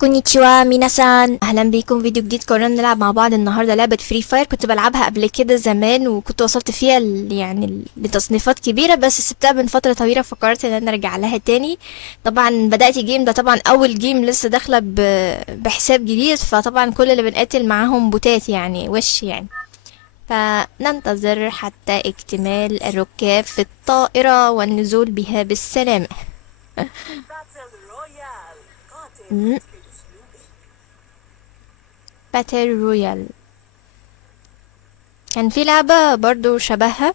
كونيتشوا ميناسان، اهلا بيكم فيديو جديد. قررنا نلعب مع بعض النهارده لعبه فري فاير. كنت بلعبها قبل كده زمان وكنت وصلت فيها لتصنيفات كبيره، بس سبتها من فتره طويله فقررت ان انا ارجع لها تاني. طبعا بدات الجيم ده، طبعا اول جيم لسه داخله بحساب جديد، فطبعا كل اللي بنقاتل معاهم بوتات يعني وش يعني. فننتظر حتى اكتمال الركاب في الطائره والنزول بها بالسلامه. باتل رويال. كان في لعبة برضو شبهها،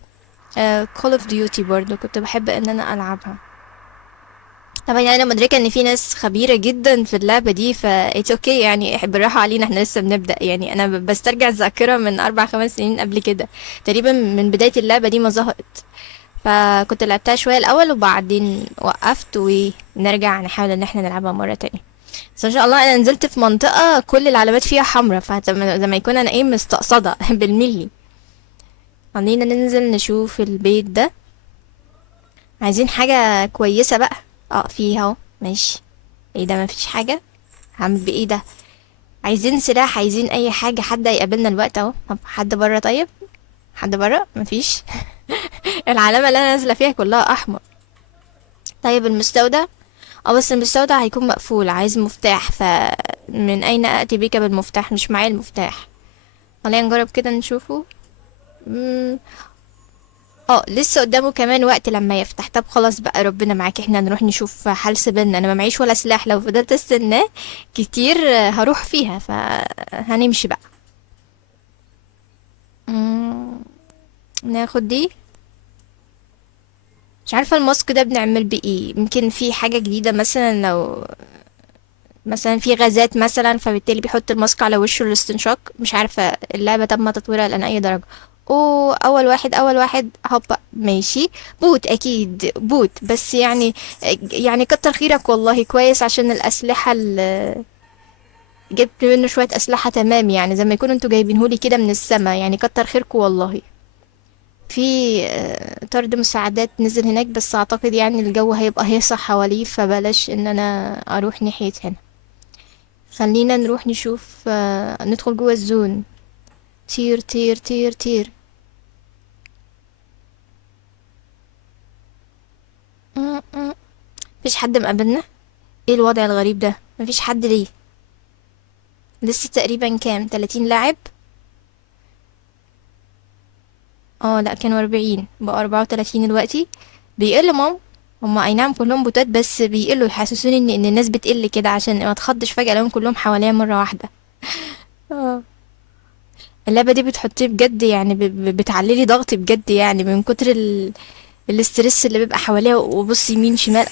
كول اوف ديوتي، برضو كنت بحب ان انا العبها. طبعا يعني انا مدركه ان في ناس خبيره جدا في اللعبه دي، ف اتس اوكي يعني، بالراحه علينا، احنا لسه بنبدا يعني. انا بسترجع الذاكره من 4 5 سنين قبل كده تقريبا، من بدايه اللعبه دي ما ظهرت. فكنت لعبتها شويه الاول وبعدين وقفت، ونرجع نحاول ان احنا نلعبها مره تانية. بس ان شاء الله انا نزلت في منطقه كل العلامات فيها حمراء، فزي ما يكون انا ايه مستقصده بالملي. خلينا ننزل نشوف البيت ده. عايزين حاجة كويسة بقى. اه فيه اهو، ماشي. ايه ده؟ مفيش حاجة. هعمل بايه ده؟ عايزين سلاح، عايزين اي حاجة. حد هيقابلنا الوقت اهو. طب حد بره؟ طيب حد بره؟ مفيش. العلامة اللي انا نازلة فيها كلها احمر. طيب المستودع. اه بس المستودع هيكون مقفول. عايز مفتاح، من اين اتي بك بالمفتاح؟ مش معايا المفتاح. خلينا نجرب كده نشوفه. مم، لسه قدامه كمان وقت لما يفتح. طب خلاص بقى، ربنا معاك، احنا نروح نشوف حال سبيلنا. انا ما معيش ولا سلاح، لو فضلت استناه كتير هروح فيها، فهنمشي بقى. مم، ناخد دي. مش عارفة الماسك ده بنعمل بيه ايه. يمكن في حاجة جديدة مثلا، لو مثلا في غازات مثلا، فبالتالي بيحط الماسك على وشه للاستنشاق. مش عارفة اللعبة تم تطويرها لأن أي درجة. اوه، أول واحد أول واحد، هوبا ماشي. بوت أكيد بوت، بس يعني كتر خيرك والله، كويس عشان الأسلحة جبت منه شوية أسلحة تمام يعني، زي ما يكونوا انتوا جايبينهولي كده من السما يعني. كتر خيركم والله. في طرد مساعدات نزل هناك، بس أعتقد يعني الجو هيبقى هيصح حواليه، فبلاش إن أنا أروح ناحية هنا. خلينا نروح نشوف، ندخل جوه الزون. طير طير طير طير. مفيش حد مقابلنا. ايه الوضع الغريب ده؟ مفيش حد ليه؟ لسه تقريبا كام 30 لاعب. اه لا، كانوا 40 بقى 34 دلوقتي. بيقل ماما. هما اي نعم كلهم بوتات، بس بيقلوا يحسسوني ان الناس بتقل كده، عشان ما تخضش فجأة لهم كلهم حواليا مرة واحدة. اه. اللعبة دي بتحطيه بجد يعني، بتعليلي ضغطي بجد يعني، من كتر الاسترس اللي بيبقى حواليها. وبص يمين شمال،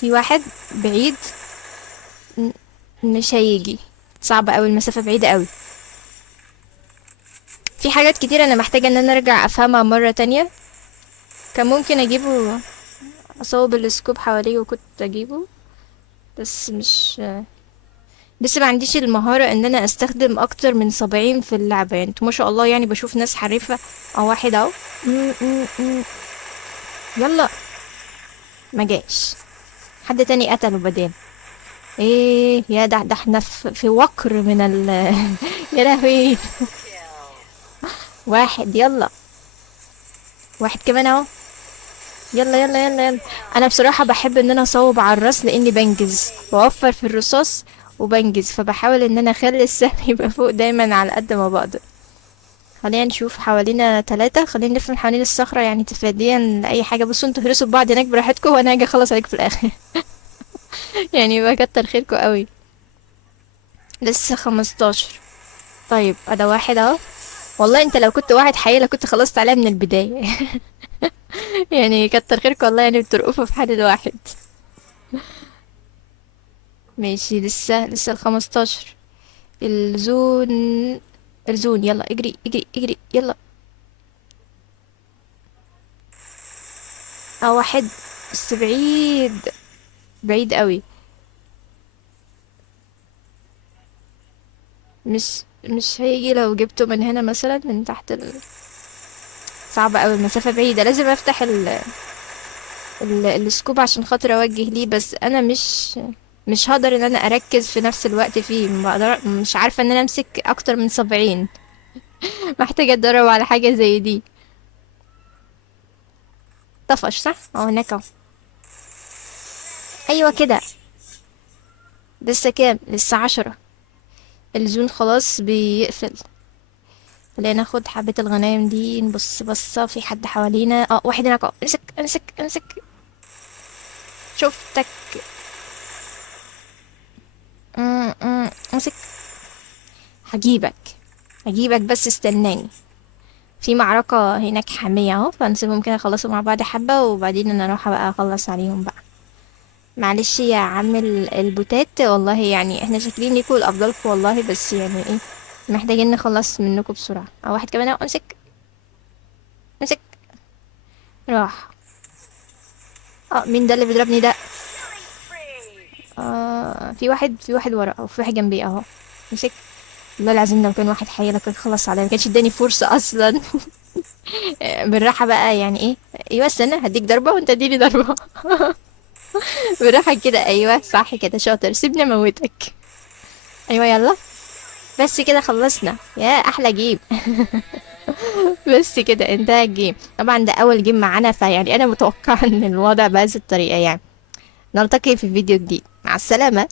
في واحد بعيد. م- مش هيجي. صعب قوي، المسافة بعيدة قوي. في حاجات كتير انا محتاجة ان انا ارجع افهمها مرة تانية. كان ممكن اجيبه، اصوب السكوب حواليه وكنت اجيبه، بس مش لسه ما عنديش المهارة ان انا استخدم اكتر من 70 في اللعبة يعني. انتوا ما شاء الله يعني، بشوف ناس حريفة. او واحد اهو. م- م- م. يلا. ما جاش. حد تاني قتله بدال. ايه يا ده احنا في وكر من يا لهوي. واحد يلا. واحد كمان اهو. يلا يلا يلا يلا. انا بصراحة بحب ان انا اصوب على الراس لاني بنجز واوفر في الرصاص وبنجز، فبحاول ان انا اخلي السهم يبقى فوق دايما على قد ما بقدر. خلينا نشوف حوالينا 3. خلينا نلف من حوالين الصخرة يعني تفاديا لأي حاجة. بصوا انتوا هرسوا ببعض هناك براحتكم، وانا هاجي اخلص عليك في الاخر. يعني بكتر خيركم قوي. لسه 15. طيب ده واحد اهو. والله انت لو كنت واحد حقيقي كنت خلصت عليها من البداية. يعني كتر خيرك والله يعني، بترقفوا في حال الواحد. ماشي، لسه ال15. الزون. الزون، يلا اجري اجري اجري يلا. اه واحد، بس بعيد. بعيد قوي. مش هيجي لو جبته من هنا مثلا من تحت صعب اوي، المسافة بعيدة، لازم افتح السكوب عشان خاطر اوجه ليه، بس انا مش هقدر ان انا اركز في نفس الوقت فيه، ما بقدر، مش عارفة ان انا امسك اكتر من 70. محتاجة اتدرب على حاجة زي دي. طفش صح، اه هناك اهو. ايوه كده. لسه كام؟ لسه 10. الزون خلاص بيقفل. خلينا ناخد حبة الغنايم دي، نبص بصة في حد حوالينا، اه واحد هناك اهو، امسك امسك امسك. شفتك. امسك. هجيبك. هجيبك بس استناني. في معركة هناك حامية اهو، فنسيبهم كده يخلصوا مع بعض حبة، وبعدين انا اروح بقى اخلص عليهم بقى. معلش يا عم البوتات، والله يعني احنا شاكرين ليكوا لأفضلكوا والله، بس يعني ايه، محتاجين نخلص منكم بسرعة. اه واحد كمان اهو، امسك. امسك. راح. اه مين ده اللي بيضربني ده؟ في واحد ورا، او في واحد جنبي اهو. امسك. والله العظيم لو كان واحد حي لك خلص عليا، ما كانش اداني فرصة اصلا. بالراحة بقى يعني ايه. ايوه استنى، هديك ضربة وانت اديني ضربة. بالراحة كده، ايوه صح كده، شاطر، سيبني اموتك. ايوه يلا. بس كده خلصنا، يا احلى جيم. بس كده انتهى الجيم. طبعا ده اول جيم معانا، فيعني انا متوقعة ان الوضع بهذه الطريقة يعني. نلتقي في فيديو جديد، مع السلامة.